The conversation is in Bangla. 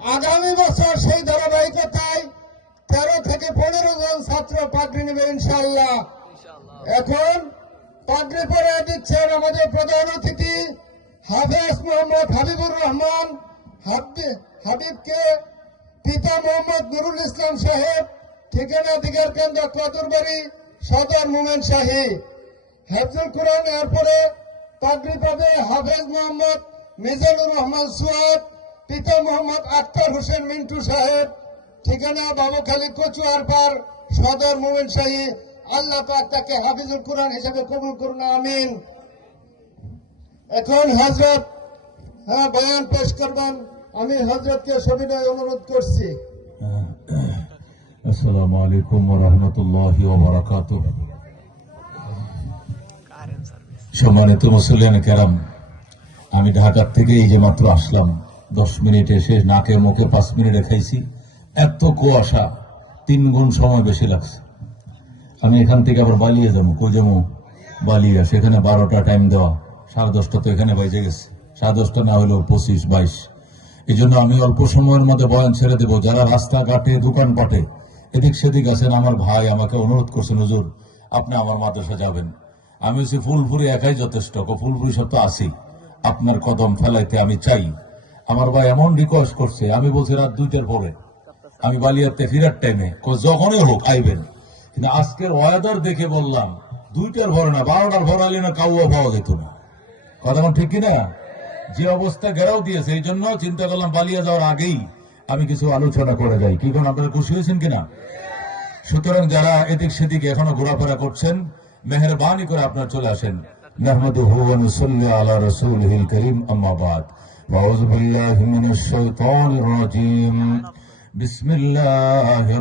আগামী বছর সেই ধারাবাহিকতায় 13 থেকে 15 জন ছাত্র পাগড়ি নেবে ইনশাআল্লাহ। এখন পাগড়ি পরে দিচ্ছেন আমাদের প্রধান অতিথি হাফেজ মোহাম্মদ হাবিবুর রহমান। হাবিবকে পিতা মোহাম্মদ নুরুল ইসলাম সাহেব, ঠিকানা দিগার কেন্দ্র কদরবাড়ি, সদর মোমেন শাহী। হাফজুল কোরআন এরপরে পাগড়ি পাবে হাফেজ মোহাম্মদ মিজানুর রহমান সুয়াদ, পিতা মোহাম্মদ আক্তার হোসেন মিন্টু সাহেব, ঠিকানা বাবুখালী কচুয়ার পার, সদর মোমেন শাহী। আল্লাহ পাক তাকে হাফিজুল কোরআন হিসেবে কবুল করুন, আমিন। এখন হযরত বয়ান পেশ করবেন। আমি হযরতকে সবিনয় অনুরোধ করছি। আসসালামু আলাইকুম ওয়া রাহমাতুল্লাহি ওয়া বারাকাতুহু। সম্মানিত মুসল্লিয়ান কেরাম, আমি ঢাকা থেকে এই যে মাত্র আসলাম, 10 মিনিট এসে নাকে মুখে 5 মিনিটে খাইছি। এত কুয়াশা, 3 গুণ সময় বেশি লাগছে। আমি এখান থেকে আবার বালিয়ে যাবো, কই যাবো বালিয়া, সেখানে 12টা টাইম দেওয়া, 10:30 তো এখানে বেজে গেছে, 10:30 না হলেও 25-22। এই জন্য আমি অল্প সময়ের মধ্যে বয়ান ছেড়ে দেবো। যারা রাস্তাঘাটে দোকানপাটে এদিক সেদিক আছেন, আমার ভাই আমাকে অনুরোধ করছেন, হুজুর আপনি আমার মাদ্রাসা যাবেন। আমি হচ্ছে ফুলপুরি একাই যথেষ্ট, ফুলপুরি সব তো আসি, আপনার কদম ফেলাইতে আমি চাই। আমার ভাই এমন রিকোয়েস্ট করছে, আমি বলছি রাত 2টার পরে, আমি বালিয়াতে ফিরার টাইমে যখনই হোক আইবেন। কিন্তু আজকের ওয়েদার দেখে বললাম 2টার পরে না, 12টার পরে আইলে না কাউয়া পাওয়া যেত না। কথা আমার ঠিক কিনা? যে অবস্থা ঘেরাও দিয়েছে, এই জন্য চিন্তা করলাম বালিয়া যাওয়ার আগেই আমি কিছু আলোচনা করে যাই। কি কারণ আপনারা খুশি হয়েছেন কিনা? সুতরাং যারা এদিক সেদিক এখনো ঘোরাফেরা করছেন, মেহেরবানি করে আপনারা চলে আসেন। নাহমাদুহু ওয়া নুসাল্লি আলা রাসূলিহিল কারীম, আম্মা বাদ। আউযু বিল্লাহি মিনাশ শাইতানির রাজীম। বিসমিল্লাহির